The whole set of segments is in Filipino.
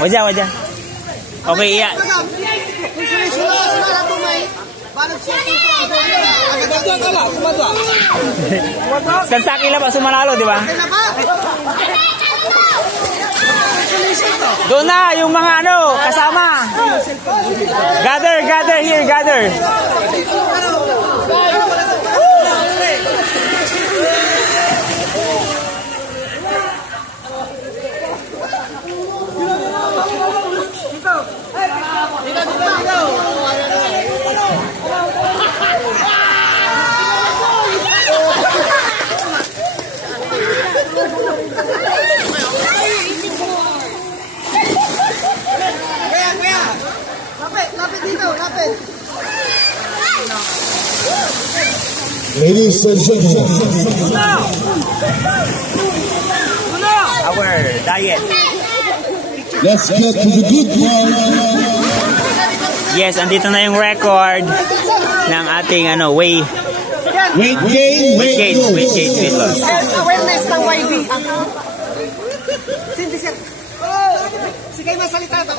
Wajah. Okay, iya. Sensaki lah Pak Sumanalo, di ba? Doon na yung mga ano, kasama. Gather here, gather. Ladies and gentlemen, Our diet. Let's get to the good part. Yes, andito na yung record ng ating ano, weight gain, weight loss. Awareness ng YB. Hindi sir. Sige, masalita ba?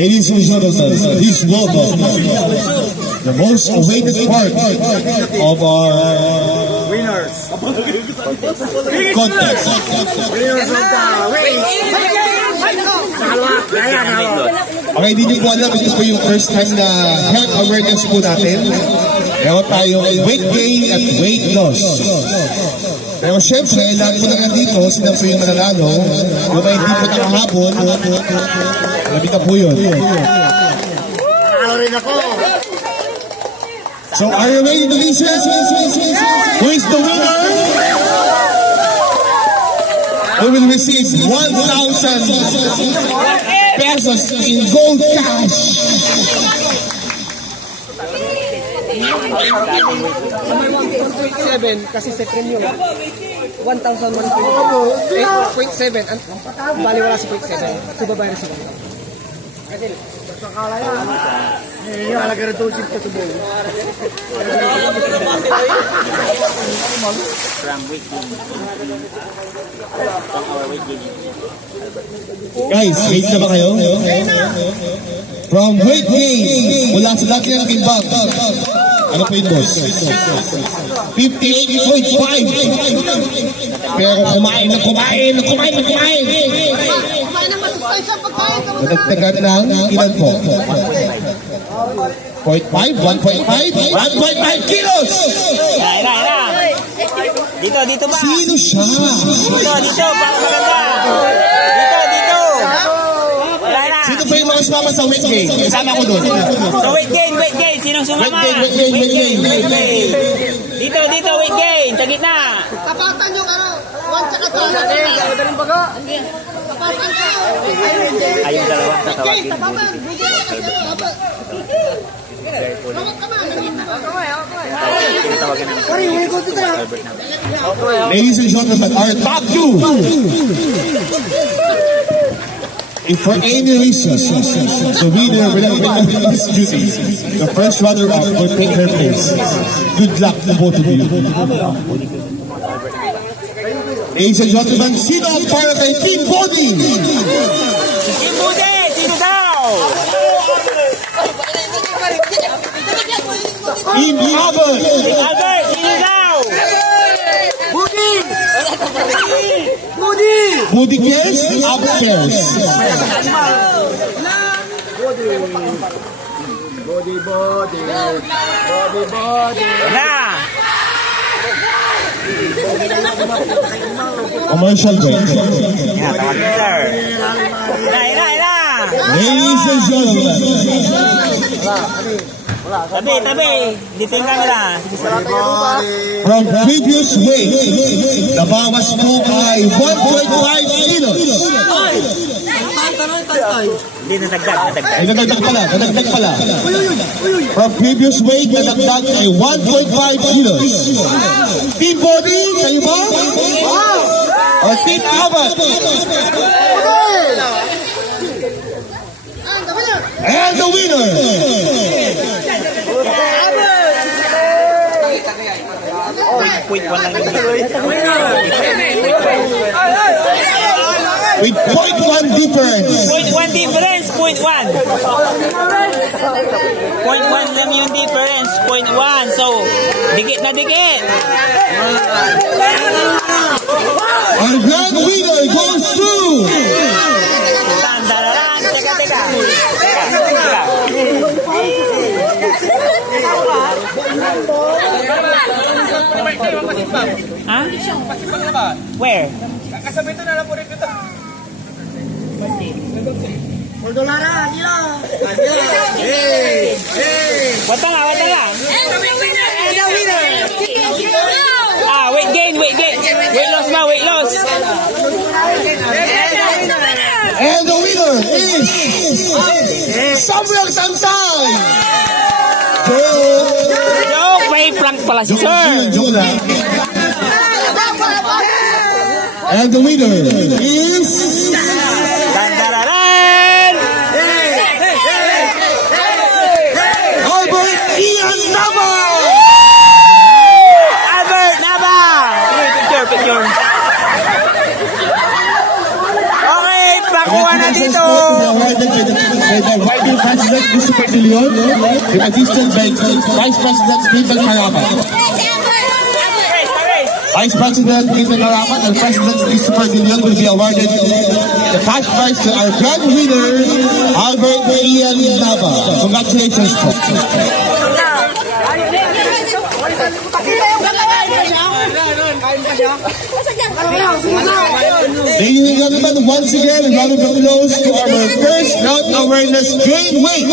Ladies and gentlemen, please welcome the most awaited part of our contest. Okay, hindi ko alam, ito po yung first time na health awareness po natin. Meron tayong weight gain at weight loss. Pero syempre, lahat po na nandito, sila po yung mananalo. Yung may hindi po nakahabol, labita po yun. So, are you ready to listen? Who is the winner? Who will receive 1,000 pesos in gold cash? Kasi sa premium 1,100.7 bali wala si 0.7 so babayar sila sakala yan halaga rin 2 ka tubo guys, wait na ba kayo? From weight gain mula sa dati ng timbang, ano po yun, boss? 58.5. Pero kumain. kumain ng masustansya pagkain Nagtagat ng ilan po? 0.5? 1.5 kilos! Dito ba? Sino siya? Dito, para maganda. Dito. Sino pa yung mga sumama sa weight gain? Kasama ko doon. So weight gain. Sinong sumama? Weight gain. Dito, weight gain. Sa gitna. tapatan yung ano 1 tsaka 2 madaling baga tapatan ka Ayun dalawa tatawagin. tapatan bigyan ka kasi dapat Ladies and gentlemen, our top 2. If for any reason the winner will this duty, the first runner-up will take her place. Good luck to both of you. Ladies and gentlemen, sino ang para kay Team Body? Team Body, sino daw? Team Albert, sino daw? Body cares, up cares. Na! Commercial break. Yan, tawagin sir. Ina. Ladies and gentlemen, Tabi. Ditingnan nila. from previous weight, nabawas po ay 1.5 kilos. Hindi nadagdag. Ay, nadagdag pala. From previous weight, nadagdag ay 1.5 kilos. Team Body, kayo ba? O Team Abat? And the winner! Point 1 lang yung With 0.1 difference. Point 1 difference. Point 1 lang yung difference. Point 1. So, dikit na dikit. Our grand winner goes to... Tandararan. Teka. Ha? Where? Kasabay ito na lang po rin ito. $4 kilo. Wata nga. And the winner. Weight gain. Weight loss ba? Weight loss. And the winner is... Samuel Samsay! Joke! May prank pala si sir. Joke lang. And the winner is... Tandararan! Albert Ian Nava! Albert Nava! Picture. Okay, pakuha na dito. By the Riding President Mr. Pagdilion, the Assistant Vice President Stephen Harapan. Vice President Stephen Harapan and President Mr. Pagdilion will be awarded the cash prize to our grand winner, Albert Ian Nava. Congratulations po. Ladies and gentlemen, once again, a round of applause to our first health awareness gain weight.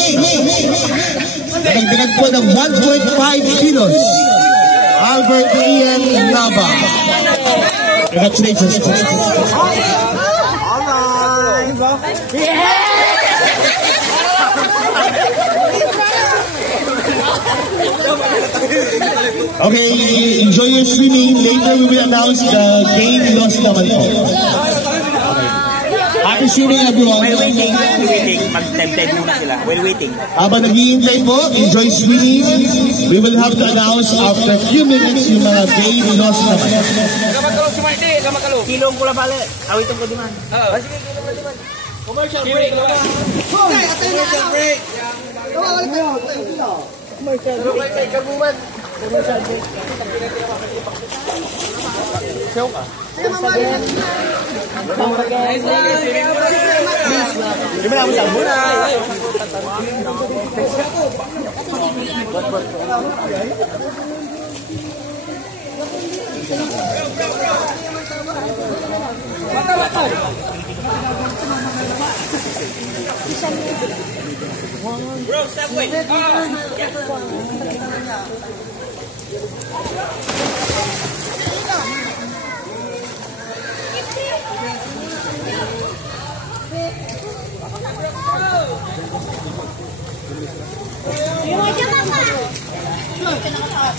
Nagdagdag po ng 1.5 kilos. Albert Ian Nava. Congratulations po. Okay, enjoy your swimming. Later we will announce the gain loss naman po. Happy swimming everyone. While waiting. Mag-time muna sila. While waiting. Habang nag-iintay po, enjoy swimming. We will have to announce after a few minutes yung mga gain loss naman. Kilong pula pala. Awitong ko diman. Commercial break. Commercial break. Di ba naman sabon? Bro, step away.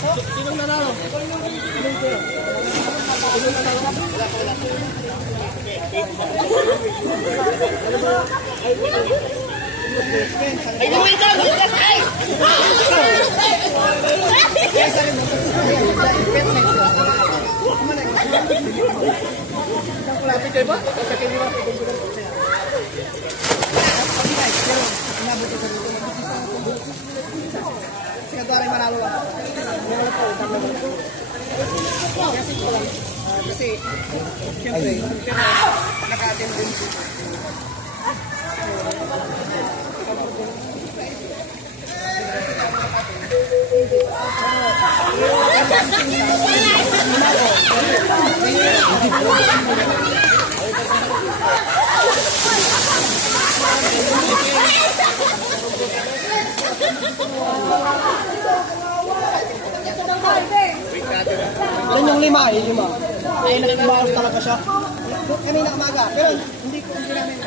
Sinong nanalo? Kasi, siyempre, naka-attend din. Yan yung lima. Ay, nagbawas talaga siya. Kami na umaga, pero hindi namin.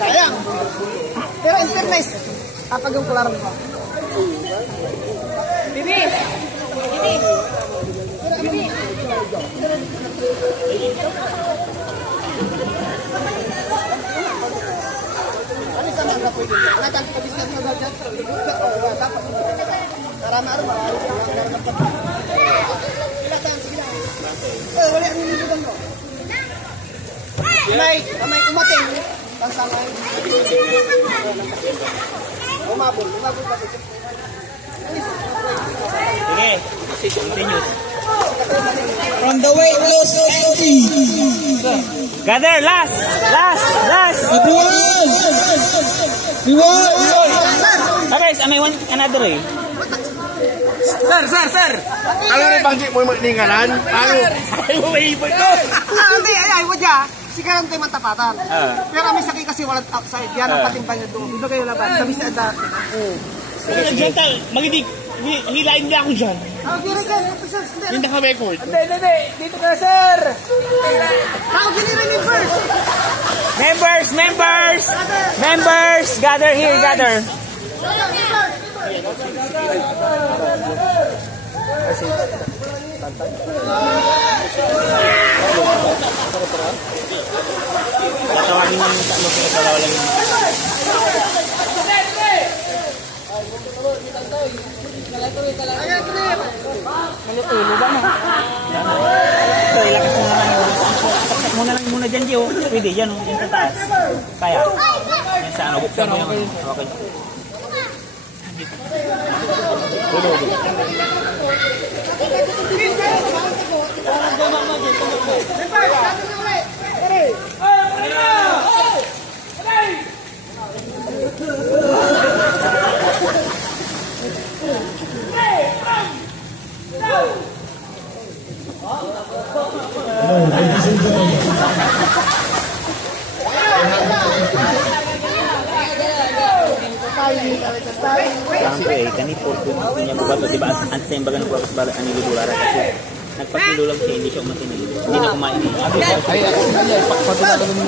Sayang. Pero in fairness, kapag yung kular mo. Bibi! Ano sa mga pwede? Nakan ka biskan ka ba dyan? Dapat karama-arma. Wala ang nilibutan mo. May umating. Tansangan. Umabol pa. Sige, continuous. From the weight loss entry. Gather, last. Everyone. Okay, I may want another way. Sir. Kalau ni bangkit mo meninggalan, ayaw may ibon ko. Hindi, ay, wadya. Sigaran tayo matapatan. Pero kami sakay kasi walang outside. Yan ang patimpay nyo doon. Iba kayo laban. Sabi sa ada. Gentle, magidig. Hilain niya ako dyan. Gini ka. Hindi ka record. Hindi. Dito ka, sir. Gini rin first. Members, gather here, gather. Tatawagin namin sa ano pinagdalawa lang yun. Malitulo ba na? So, ilakas mo naman yung saksak muna lang muna dyan, Gio. Pwede, yan sa taas. Kaya. Yan sa ano, buksan mo yung okay. Siyempre, ganito po niya bubato, diba? Antes na yung baga ng propas bala, anilibulara kasi nagpakilo lang siya, hindi siya umatinin. Hindi na kumain. Ay, pagpatuloy mo.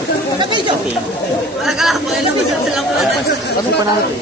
Ano pa natin?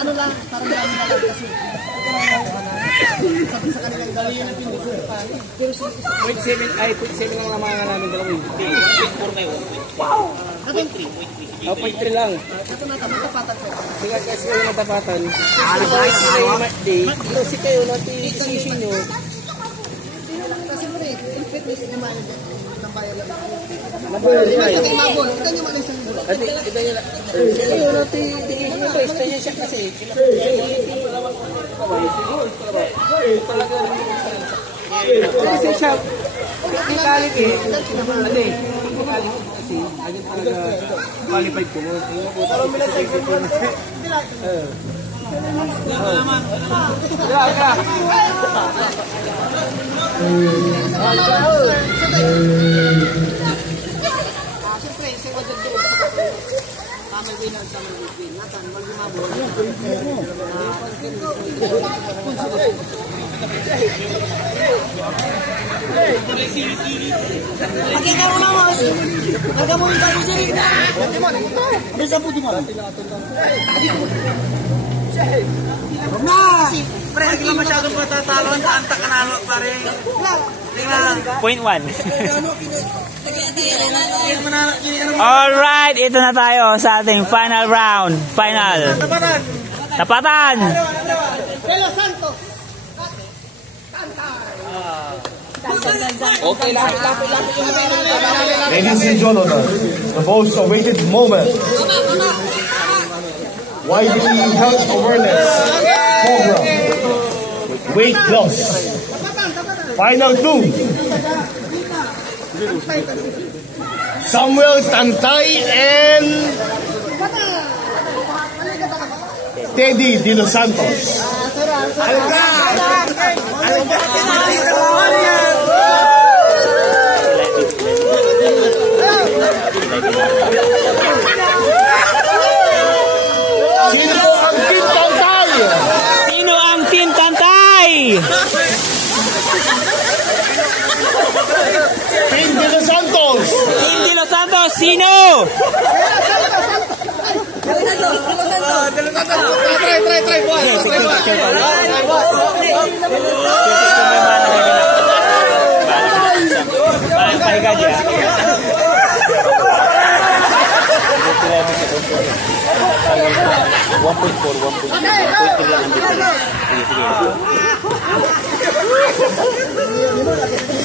Ano lang, parang dami na lang kasi. Sabi sa kanilang dali yun ang pinusupan. Pero sa 0.7 lang naman namin dalawin. 0.4 kayo. wow! 0.3 lang. Ito na, matapatan ko. Sige kasi kayo matapatan. Kasi kayo natin isising nyo. Kasi mo rin, in fitness naman ng bayan lang. Mabulol kayo. Sa kayo mabul, ito nyo malis ang bulok. Ito nyo kayo natin tigil nyo pa. Ito nyo siya kasi. Kasi siya, ikalit eh. Ate, ikalit kasi. Agad talaga qualified ko mo. Pero minasay ko mo. Siyempre, sa wadad doon sa kapatid. May winner sa may win. Natan, wag yung mabul. Magkakaroon na mo. Magkakaroon mo yung tayo siya. Ano sa puti mo? Huwag na! Pre, hindi ka masyadong patatalon. Anta ka na pare. Point 1. Alright, ito na tayo sa ating final round. Final. Tapatan. Pelo Santos. Okay lang. Ladies and gentlemen, the most awaited moment. YB Health Awareness Program. Weight loss. Final 2. Samuel Tantay and Teddy De Los Santos. Sino po ang Team Tantay? Sino ang Team Tantay? Team De Los Santos. Team De Los Santos, sino? Pahiga dia.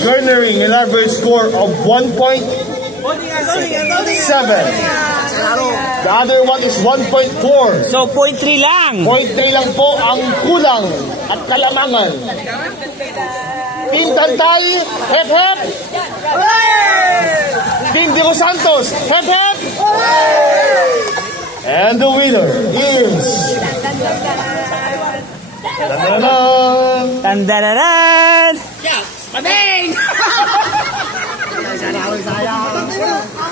Garnering an average score of 1.7. The other one is 1.4. So, point 3 lang. 0.3 lang po ang kulang at kalamangan. Team Tantay, hep hep! Team De Los Santos, hep hep! And the winner is... Tandaan! Tandararan!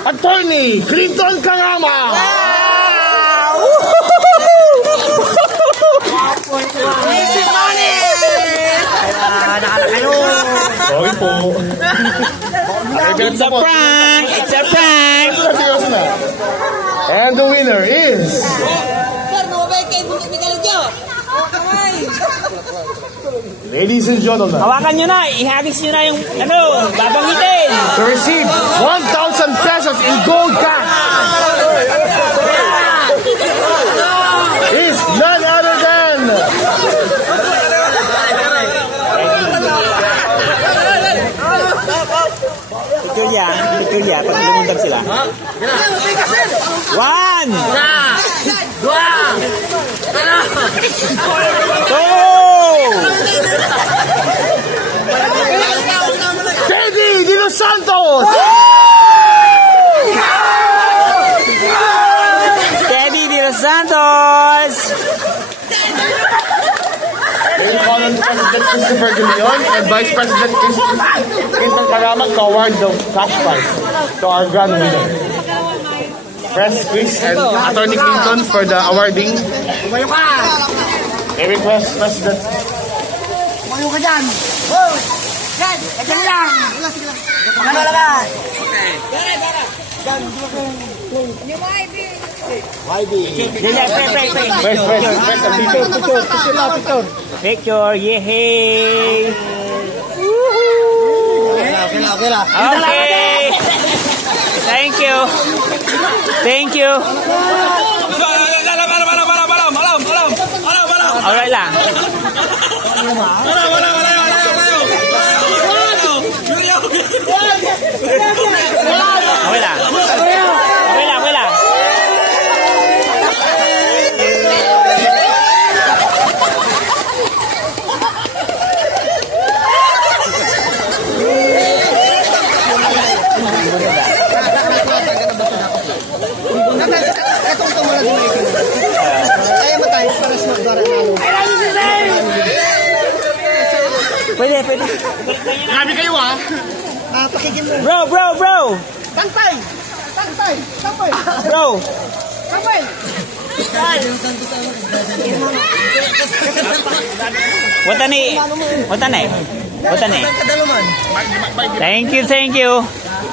Attorney Clinton Kangama! Sorry po. It's a prank! It's a prank! Seryoso na. And the winner is... Ladies and gentlemen, Hawakan nyo na, ihagis nyo na yung, babanggitin. to receive 1,000 pesos in gold cash is none other than Picture pag lumundag sila. 1, 2, Teddy De Los Santos! Teddy De Los Santos! Ladies and gentlemen, President Christopher De Leon and Vice President Clinton Kangama to award the cash prize to our grand winner. Press Chris and Attorney Clinton for the awarding. May request, President. Mayo ka dyan. Yan, ito lang. Malaban. Picture, yehey! Okay! Thank you! Thank you! Alright lang. Okay lang. Okay lang, okay lang. Pwede. Grabe kayo ah! Pakinggan mo. Bro! Tantay! Bro! Samuel! Wata na eh. Buta na eh. Saan ka dalaman? Thank you, thank you.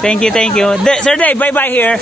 Thank you, thank you. Sir Dave, bye-bye here.